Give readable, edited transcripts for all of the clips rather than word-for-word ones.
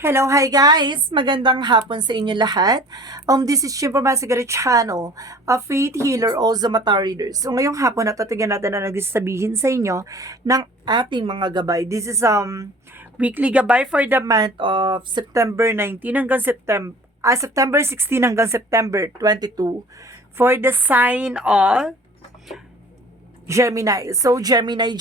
Hello, hi guys! Magandang hapon sa inyo lahat. This is Shimpo Masigari Channel, a faith healer, also mata reader. So ngayong hapon natatigan natin na nagsasabihin sa inyo ng ating mga gabay. This is weekly gabay for the month of September 19 hanggang September 16 hanggang September 22 for the sign of Gemini. So, Gemini,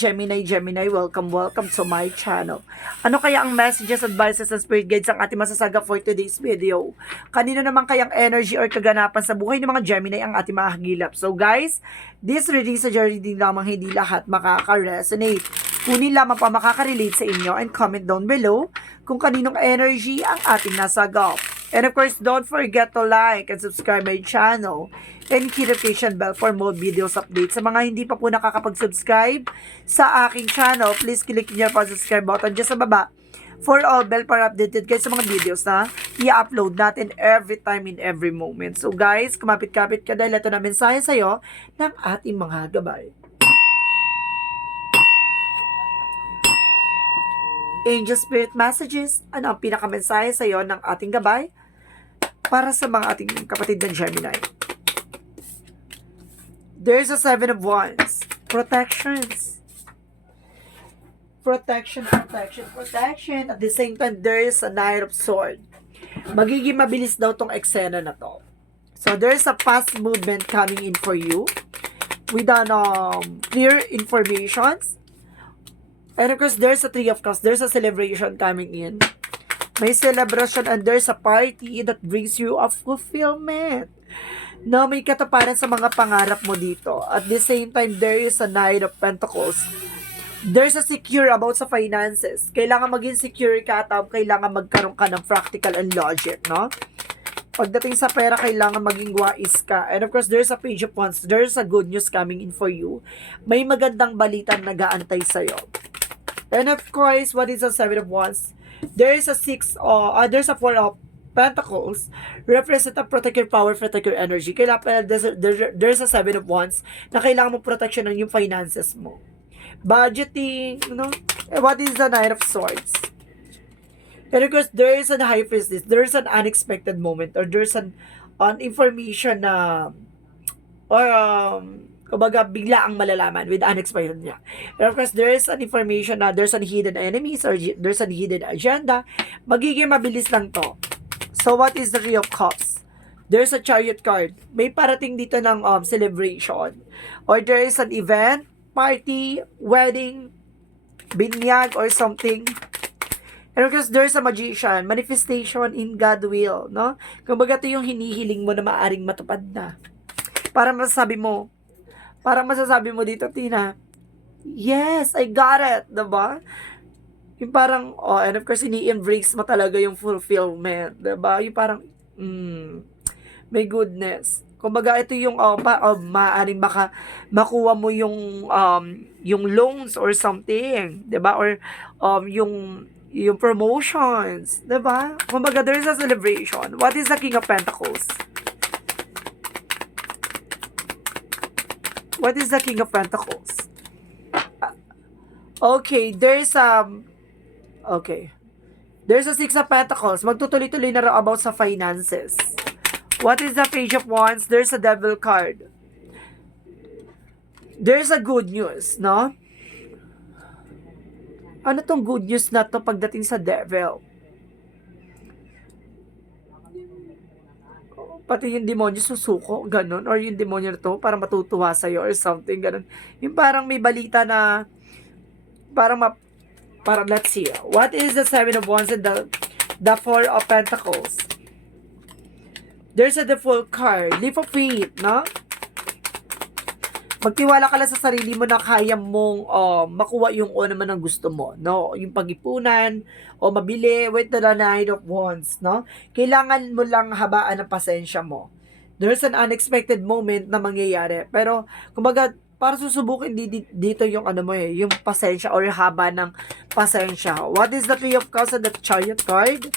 welcome to my channel. Ano kaya ang messages, advices, and spirit guides ang ating masasaga for today's video? Kanino naman kayang energy or kaganapan sa buhay ng mga Gemini ang ating mahagilap? So, guys, this reading sa journey din lamang hindi lahat makaka-resonate. Kunin lamang pa makaka-relate sa inyo and comment down below kung kaninong energy ang ating nasagap. And of course, don't forget to like and subscribe my channel and hit the notification bell for more videos updates. Sa mga hindi pa po nakakapag-subscribe sa aking channel, please click niyo pa subscribe button dyan sa baba for all bell para updated kayo sa mga videos na i-upload natin every time in every moment. So guys, kumapit-kapit ka dahil ito na mensahe sa'yo ng ating mga gabay. Angel Spirit Messages, ano ang pinakamensahe sa'yo ng ating gabay para sa mga ating kapatid ng Gemini? There's a 7 of Wands. Protections. Protection. At the same time, there's a Knight of Swords. Magiging mabilis daw tong eksena na to. So, there's a fast movement coming in for you with clear informations. And of course, there's a Three of Cups. There's a celebration coming in. May celebration and there's a party that brings you a fulfillment. No, may kataparan sa mga pangarap mo dito. At the same time, there is a Knight of Pentacles. There's a secure about sa finances. Kailangan maging secure ka at kailangan magkaroon ka ng practical and logic, no? Pagdating sa pera, kailangan maging wais ka. And of course, there's a Page of Wands. There's a good news coming in for you. May magandang balitang nag-aantay sa'yo. And of course, what is a 7 of Wands? There's a 4 of Pentacles, represent a protect your power, protect your energy. Kailangan there's a 7 of Wands na kailangan mo protection ng yung finances mo. Budgeting, you know? What is the Knight of Swords? And of course, there is a High Priestess. There's an unexpected moment or there's an information na kumbaga bigla ang malalaman with unexpected niya. And of course, there is an information na there's an hidden enemies or there's an hidden agenda. Magiging mabilis lang to. So, what is the Three of Cups? There's a Chariot card. May parating dito ng celebration. Or there is an event, party, wedding, binyag, or something. And of course, there's a Magician. Manifestation in God will, no? Kumbaga ito yung hinihiling mo na maaring matupad na. Parang masasabi mo dito, Tina, yes, I got it, diba? Yung parang, and of course, ini-embrace mo talaga yung fulfillment, diba? Yung parang, may goodness. Kumbaga, ito yung, maaaring baka makuha mo yung loans or something, diba? Or, yung promotions, diba? Kumbaga, there's a celebration. What is the King of Pentacles? What is the King of Pentacles? Okay, there's a Six of Pentacles. Magtutuloy-tuloy na raw about sa finances. What is the Page of Wands? There's a Devil card. There's a good news, no? Ano tong good news na to pagdating sa Devil? Pati yung demonyo susuko, ganun. Or yung demonyo na to, parang matutuwa sa'yo or something, ganun. Yung parang may balita na, parang let's see. What is the 7 of Wands and the 4 of Pentacles? There's a default card. Leap of faith, no? Magtiwala ka lang sa sarili mo na kaya mong makuha yung naman ang gusto mo, no? Yung pag-ipunan o mabili with the Knight of Wands, no? Kailangan mo lang habaan ng pasensya mo. There's an unexpected moment na mangyayari. Pero, kumbaga, para susubukin dito yung yung pasensya or haba ng pasensya. What is the Three of Cups and the Chariot card?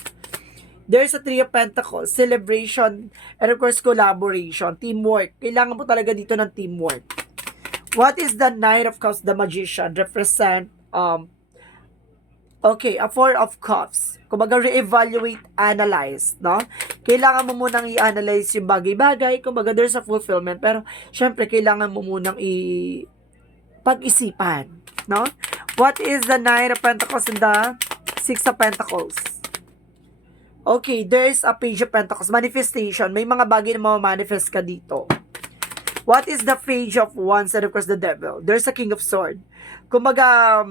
There's a Three of Pentacles, celebration, and of course, collaboration, teamwork. Kailangan mo talaga dito ng teamwork. What is the Knight of Cups, the Magician? Represent Okay, a Four of Cups. Kumbaga, re-evaluate, analyze, no? Kailangan mo munang i-analyze yung bagay-bagay. Kumbaga, there's a fulfillment. Pero, syempre, kailangan mo munang pag-isipan, no? What is the Nine of Pentacles and the Six of Pentacles? Okay, there's a Page of Pentacles. Manifestation. May mga bagay na ma-manifest ka dito. What is the Page of Wands and of course the Devil? There's a King of Sword. Kumbaga,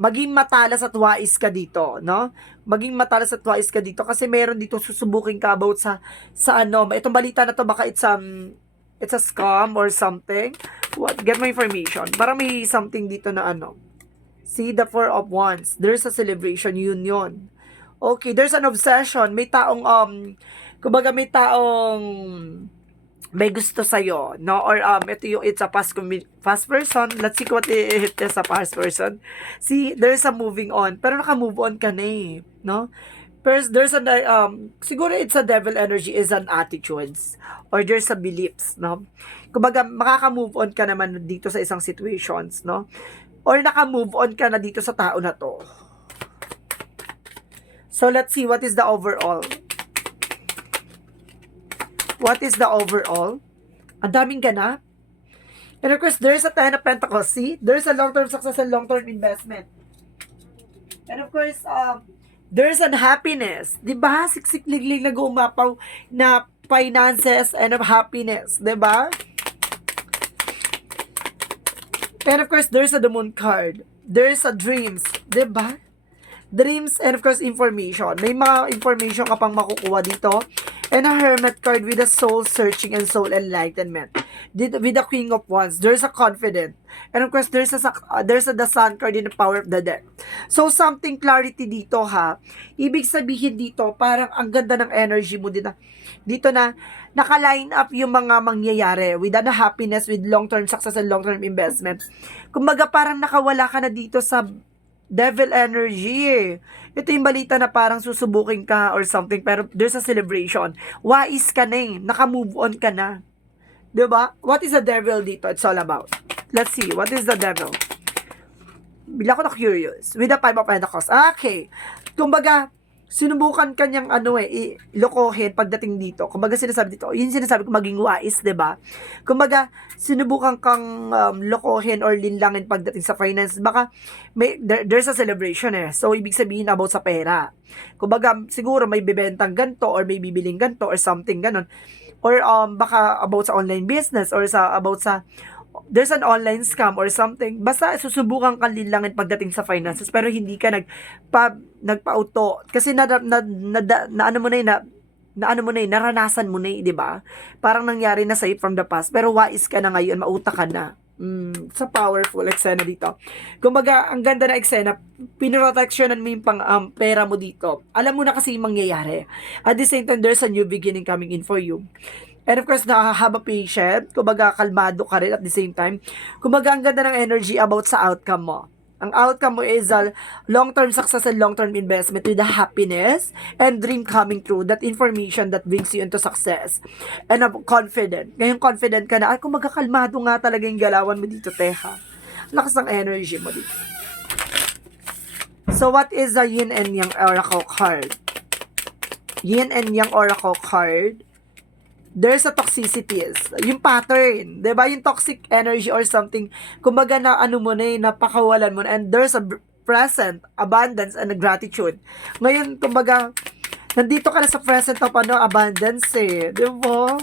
maging matalas at wais ka dito, no? Maging matalas at wais ka dito kasi meron dito susubukin ka about sa ano, itong balita na to baka it's a scam or something. What? Get my information. Para may something dito na ano. See the Four of Wands. There's a celebration, union. Okay, there's an obsession. May taong kumbaga may taong may gusto sa'yo, no? Or, ito yung, it's a past person. Let's see what it is a past person. See, there's a moving on. Pero naka-move on ka na eh, no? First, there's a, siguro it's a devil energy is an attitudes. Or there's a beliefs, no? Kumbaga, makaka-move on ka naman dito sa isang situations, no? Or naka-move on ka na dito sa tao na to. So, let's see what is the overall. What is the overall? Ang daming ganap. And of course, there's a Ten of Pentacles. See? There's a long-term success and long-term investment. And of course, there's an happiness. Diba? Siksik-liglig na gumapaw na finances and of happiness. Diba? And of course, there's a the Moon card. There's a dreams. Diba? Dreams and of course, information. May mga information ka pang makukuha dito. And a Hermit card with a soul searching and soul enlightenment. With the King of Wands, there's a confident. And of course, there's a the Sun card in the power of the dead. So, something clarity dito ha. Ibig sabihin dito, parang ang ganda ng energy mo dito. Dito na, naka-line up yung mga mangyayari with the happiness, with long-term success and long-term investment. Kumbaga, parang nakawala ka na dito sa devil energy. Ito yung balita na parang susubukin ka or something, pero there's a celebration. Wais ka na eh. Naka-move on ka na. Diba? What is the devil dito? It's all about. Let's see. What is the devil? Bila ko na curious. With the Five of Pentacles. Okay. Kumbaga, sinubukan kanyang lokohin pagdating dito. Kumbaga sinasabi dito, yun sinasabi ko maging wais, 'di ba? Kumbaga sinubukan kang lokohin or linlangin pagdating sa finance. Baka there's a celebration eh. So ibig sabihin about sa pera. Kumbaga siguro may bibentang ganto or may bibiling ganto or something ganon. Or baka about sa online business or about sa there's an online scam or something. Basta susubukan kang linlangin pagdating sa finances pero hindi ka nagpa-auto kasi naranasan mo na 'di ba? Parang nangyari na sa from the past pero wais ka na ngayon, mauta ka na. Sa powerful eksena dito. Kumbaga, ang ganda na eksena, pinoproteksyonan mo yung pera mo dito. Alam mo na kasi yung mangyayari. At the same time, there's a new beginning coming in for you. And of course, nakahaba patient. Kumbaga, kalmado ka rin at the same time. Kumbaga, ang ganda ng energy about sa outcome mo. Ang outcome mo is a long-term success and long-term investment with the happiness and dream coming true. That information that brings you into success. And I'm confident. Ngayon, confident ka na. Ay, kumbaga, kalmado nga talaga yung galawan mo dito, teha. Lakas ng energy mo dito. So, what is the Yin and Yang Oracle card? Yin and Yang Oracle card. There's a toxicities. Yung pattern. Diba? Yung toxic energy or something. Kumbaga na ano mo na napakawalan mo na. And there's a present, abundance, and a gratitude. Ngayon, kumbaga, nandito ka na sa present of abundance eh. Diba?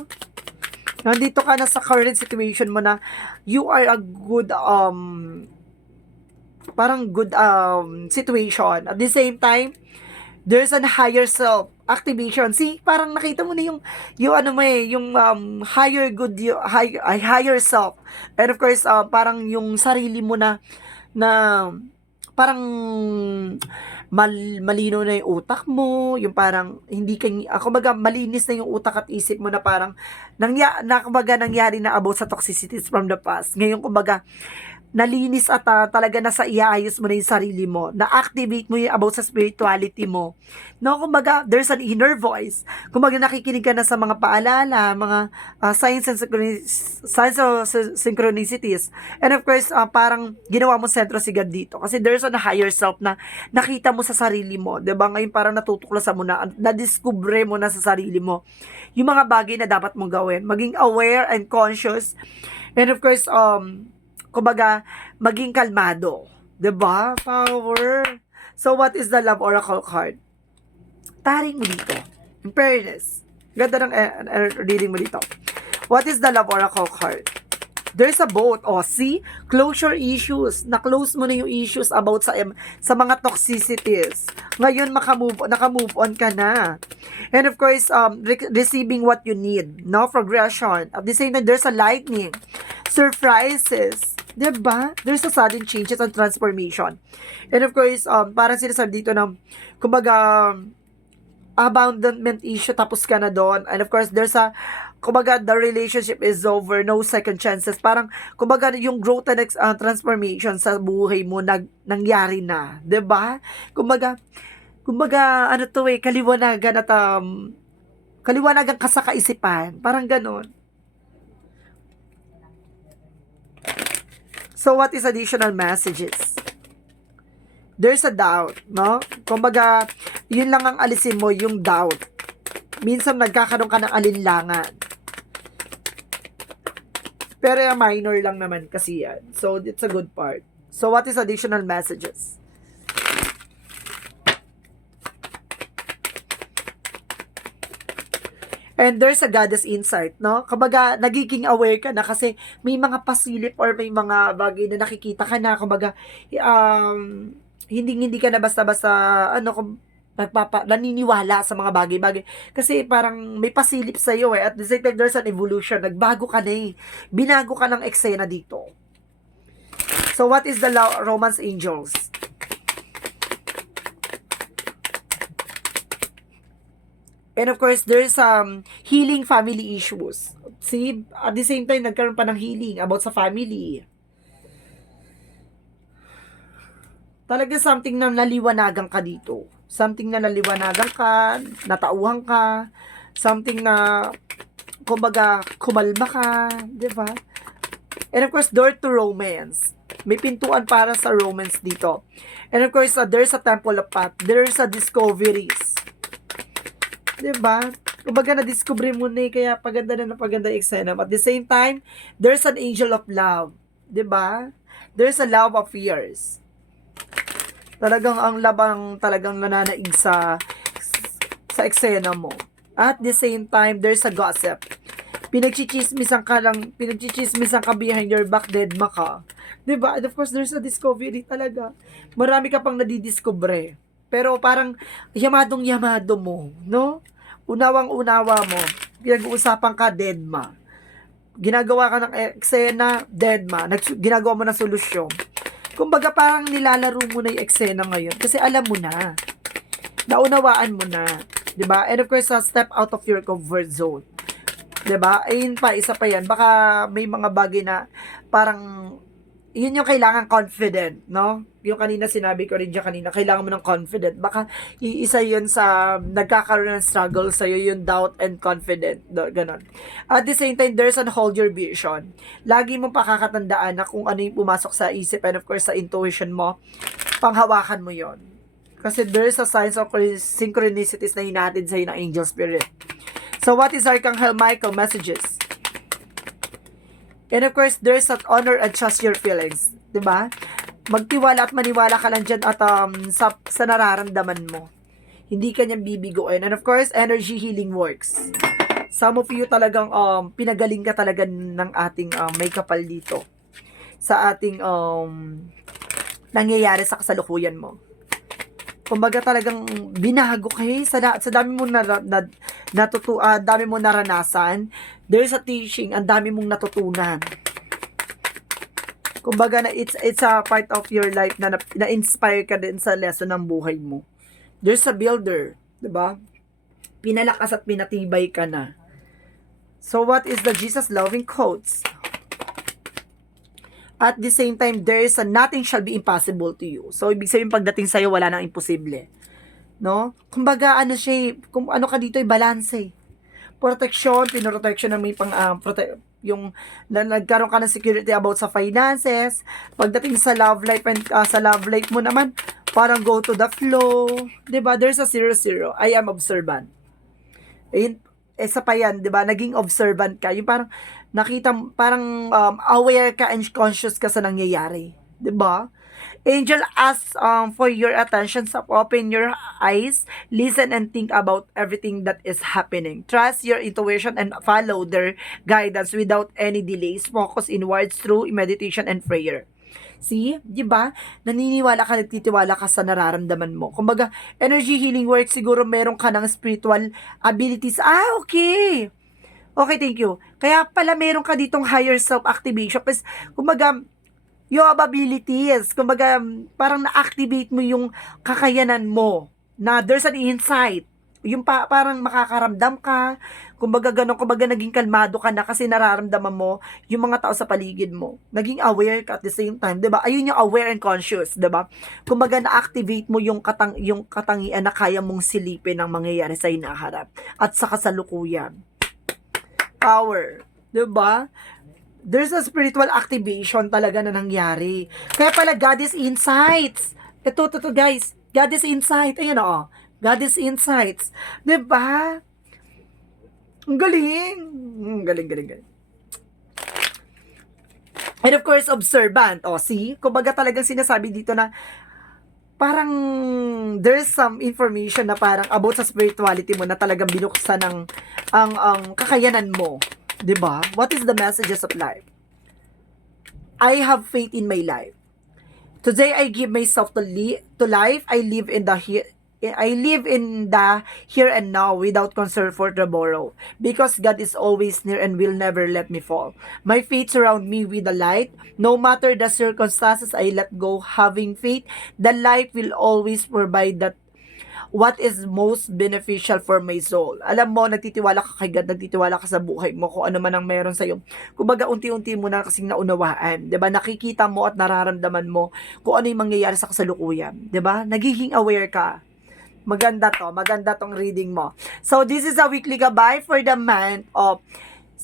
Nandito ka na sa current situation mo na you are a good, parang good situation. At the same time, there's a higher self activation. See, parang nakita mo na yung higher good, higher self. And of course, parang yung sarili mo na parang malino na yung utak mo, yung parang hindi kumbaga malinis na yung utak at isip mo na parang kumbaga nangyari na about sa toxicities from the past. Ngayon kumbaga nalinis at talaga nasa iaayos mo na yung sarili mo, na-activate mo yung about sa spirituality mo. No, kumbaga, there's an inner voice. Kumbaga, nakikinig ka na sa mga paalala, mga signs of synchronicities. And of course, parang ginawa mo sentro si God dito. Kasi there's a higher self na nakita mo sa sarili mo. Diba? Ngayon parang natutuklasan mo na, na-discover mo na sa sarili mo yung mga bagay na dapat mong gawin. Maging aware and conscious. And of course, kumbaga, maging kalmado. 'Di ba? Power. So, what is the love oracle card? Taring mo dito. In fairness. Ganda ng reading mo dito. What is the love oracle card? There's a boat. Oh, see? Closure issues. Na-close mo na yung issues about sa mga toxicities. Ngayon, naka-move on ka na. And of course, receiving what you need. No? Progression. At the same time, there's a lightning. Surprises. Diba? There's a sudden changes and transformation. And of course, parang sinasabi dito na, kumbaga, abandonment issue, tapos ka na doon. And of course, there's a, kumbaga, the relationship is over, no second chances. Parang, kumbaga, yung growth and transformation sa buhay mo, nangyari na. Diba? Kumbaga, ano to kaliwanagan at, kaliwanagan ka sa kaisipan. Parang ganon. So, what is additional messages? There's a doubt, no? Kumbaga, yun lang ang alisin mo, yung doubt. Minsan, nagkakaroon ka ng alinlangan. Pero minor lang naman kasi yan. So, it's a good part. So, what is additional messages? And there's a goddess insight, no? Kumbaga, nagiging aware ka na kasi may mga pasilip or may mga bagay na nakikita ka na. Kumbaga, hindi ka na basta-basta, naniniwala sa mga bagay-bagay. Kasi parang may pasilip sa'yo At the same time, there's an evolution. Nagbago ka na Binago ka ng eksena dito. So, what is the romance angels? And of course, there's healing family issues. See, at the same time, nagkaroon pa ng healing about sa family. Talaga something na naliwanagan ka dito. Something na naliwanagan ka, natauhan ka, something na, kumbaga, kumalma ka, di ba? And of course, door to romance. May pintuan para sa romance dito. And of course, there's a temple of path. There's a discoveries. Diba? Kumbaga na-discover mo na kaya paganda na paganda yung eksena. At the same time, there's an angel of love. Diba? There's a love of fears. Talagang ang labang talagang nananaig sa eksena mo. At the same time, there's a gossip. Pinagchichismisan ka behind your back, dead ma ka. Diba? And of course, there's a discovery talaga. Marami ka pang nadidiscover. Pero parang yamadong-yamado mo, no? Unawang-unawa mo. Pinag-uusapan ka, dead ma. Ginagawa ka ng eksena, dead ma. Ginagawa mo ng solusyon. Kumbaga parang nilalaro mo na yung eksena ngayon. Kasi alam mo na. Naunawaan mo na. Diba? And of course, step out of your comfort zone. Diba? Ayun pa, isa pa yan. Baka may mga bagay na parang yun yung kailangan confident, no? Yung kanina sinabi ko rin dyan kanina, kailangan mo ng confident. Baka isa yun sa nagkakaroon ng struggle sa'yo, yung doubt and confident. Ganon. At the same time, there's an hold your vision. Lagi mong pakakatandaan na kung ano yung pumasok sa isip and of course sa intuition mo, panghawakan mo yon. Kasi there's a signs of synchronicities na hinahatid sa'yo ng angel spirit. So what is Archangel Michael messages? And of course, there's that honor and trust your feelings. Diba? Magtiwala at maniwala ka lang dyan at sa nararamdaman mo. Hindi ka niyang bibiguin. And of course, energy healing works. Some of you talagang pinagaling ka talaga ng ating may kapal dito. Sa ating nangyayari sa kasalukuyan mo. Kumbaga talagang binago kayo sa dami mong dami mong naranasan. There's a teaching, ang dami mong natutunan. Kumbaga na it's a part of your life na inspire ka din sa lesson ng buhay mo. There's a builder, 'di ba? Pinalakas at pinatibay ka na. So what is the Jesus loving quotes? At the same time, there is a nothing shall be impossible to you. So, ibig sabihin, pagdating sa'yo, wala nang imposible. No? Kumbaga, ano siya, kung ano ka dito, balanse. Protection, pinoprotection ng may yung nagkaroon ka ng security about sa finances. Pagdating sa love life and sa love life mo naman, parang go to the flow. 'Di ba? There's a 0-0. I am observant. Ayun, isa pa yan, 'di ba? Naging observant ka. Yung parang nakita, parang aware ka and conscious ka sa nangyayari. 'Di ba? Angel asks for your attention. So open your eyes, listen and think about everything that is happening. Trust your intuition and follow their guidance without any delays. Focus inwards through meditation and prayer. See? Di ba? Naniniwala ka, nagtitiwala ka sa nararamdaman mo. Kumbaga, energy healing work, siguro meron ka ng spiritual abilities. Okay. Okay, thank you. Kaya pala meron ka ditong higher self-activation. Kumbaga, you have abilities. Kumbaga, parang na-activate mo yung kakayanan mo. Na there's an insight. Yung parang makakaramdam ka. Kumbaga, gano'n. Kumbaga, naging kalmado ka na kasi nararamdaman mo yung mga tao sa paligid mo. Naging aware ka at the same time. Diba? Ayun yung aware and conscious. Diba? Kumbaga, na-activate mo yung katangian na kaya mong silipin ang mangyayari sa hinaharap. At sa kasalukuyan. Power. Diba? There's a spiritual activation talaga na nangyari. Kaya pala, Goddess Insights. Ito, guys. Goddess Insight. Ayan o. Goddess Insights. Diba? Ang galing. Galing. And of course, observant. O, see? Kumbaga talagang sinasabi dito na parang there's some information na parang about sa spirituality mo na talagang binuksan ang kakayanan mo. Diba? What is the messages of life? I have faith in my life. Today I give myself to life. I live in the here and now without concern for tomorrow, because God is always near and will never let me fall. My faith surround me with the light. No matter the circumstances, I let go, having faith. The light will always provide that what is most beneficial for my soul. Alam mo, nagtitiwala ka kay God, nagtitiwala ka sa buhay mo, kung ano man ang meron sa'yo. Kumbaga, unti-unti mo na kasing naunawaan. 'Di ba? Nakikita mo at nararamdaman mo kung ano yung mangyayari sa kasalukuyan. 'Di ba? Nagiging aware ka. Maganda tong reading mo. So, this is a weekly gabay for the month of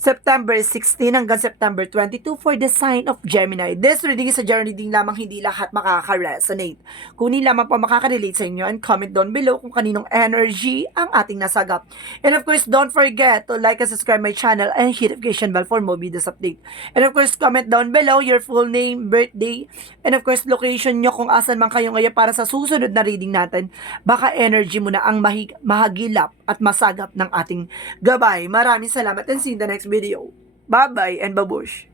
September 16 hanggang September 22 for the sign of Gemini. This reading is a general reading lamang, hindi lahat makaka-resonate. Kunin lamang po makaka-relate sa inyo and comment down below kung kaninong energy ang ating nasagap. And of course, don't forget to like and subscribe my channel and hit notification bell for more videos update. And of course, comment down below your full name, birthday, and of course, location nyo kung asan man kayo ngayon para sa susunod na reading natin. Baka energy mo na ang mahagilap at masagap ng ating gabay. Maraming salamat and see you in the next video. Bye-bye and babush!